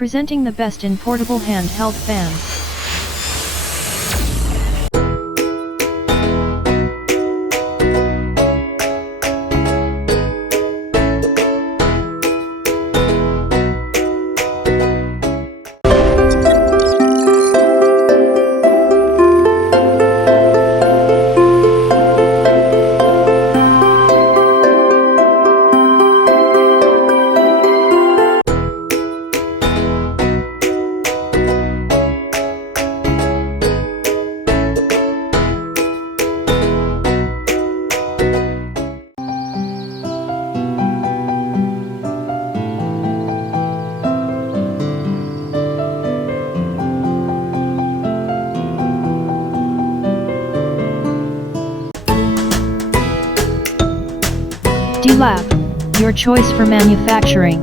Presenting the best in portable handheld fans. D-Lab, your choice for manufacturing.